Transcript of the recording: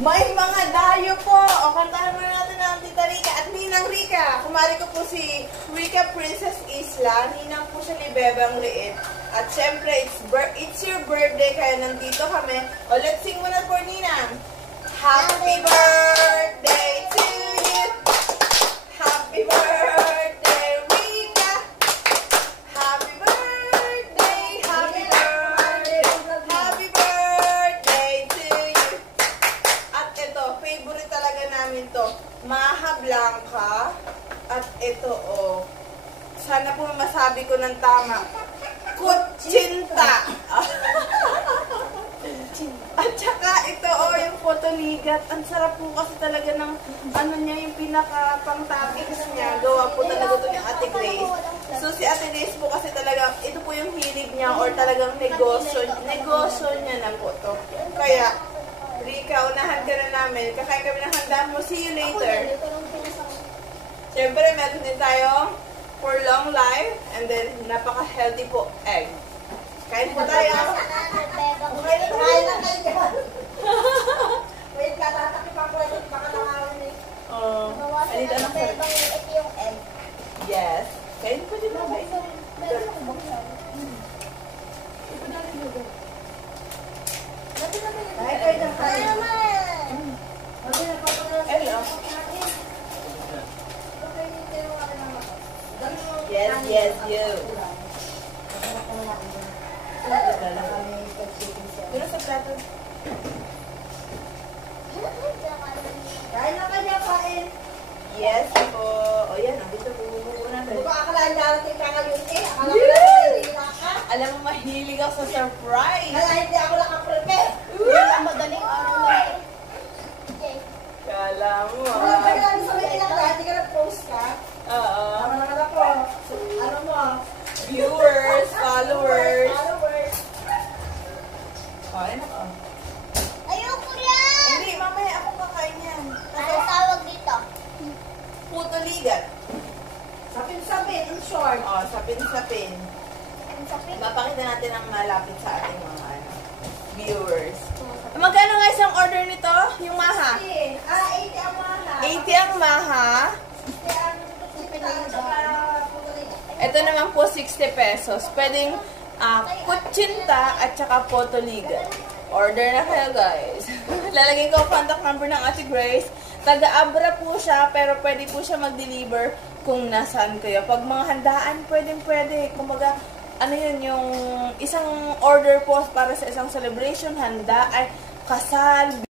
May mga dayo po. O, kantahan muna natin ang Tita Rica at Ninang Rica. Kumari ko po si Rica Princess Isla. Ninang po siya ni Bebang Liit. At syempre, it's your birthday, kaya nandito kami. O, let's sing muna for Ninang. Happy birthday to you. Happy birthday, Rica. Happy birthday, happy birthday, happy birthday to you. At ito, favorite talaga namin to. Maha Blanca. At ito, oh. Sana po masabi ko ng tama. Kutsinta. At saka ito, oh, yung Potoligat. Ang sarap po kasi talaga ng, ano niya, yung pinaka-pang-toppings niya. Gawa po talaga ito yung Ate Grace. So, si Ate Grace po kasi talaga, ito po yung hilig niya or talagang negosyo niya na po to. Kaya, Rica, unahan ka na namin. Kakain kami ng handa mo. See you later. Siyempre, meron din tayo for long life and then napaka-healthy po egg. Kain po tayo. Kain na kayo dyan. Wait ka, tatakip ako ito. Baka nangalan eh. Alita ng sarap. Ito yung egg. Yes. Kain po din mo. Meron ako buksan. Ito na rin yung kain kayo dyan, kain. Hello. Yes, yes, you. Pero sa plato. Kain na kanya, kain. Yes po. O yan, nandito po muna. Hindi ko akalain darating ka ngayon eh. Akala ko lang hindi na ka. Alam mo, mahilig ako sa surprise. Kaya hindi ako nakaprepare. Madaling araw lang. Kala mo. Ano ba lang sa may ilang ka? Hindi ka nag-post ka? Oo. Tama naman ako. Ano mo? Viewers, followers. Followers. Kain ako. Ayoko lang! Hindi, mamaya ako kakain yan. Ano tawag dito? Potoligat. Sapin-sapin, in short. O, sapin-sapin. Ang sapin. Mapakita natin ang malapit sa ating mga viewers. Magkano nga isang order nito? Yung maha? 80 ang maha. 80 ang maha. 80 ang chipita at saka putoligat. Ito naman po 60 pesos. Pwedeng kutsinta at saka potoligat. Order na kayo, guys. Lalagay ko ang contact number ng Ate Grace. Taga-Abra po siya, pero pwede po siya mag-deliver kung nasaan kayo. Pag mga handaan, pwede. Kumbaga, ano yun, yung isang order po para sa isang celebration, handa, ay kasal,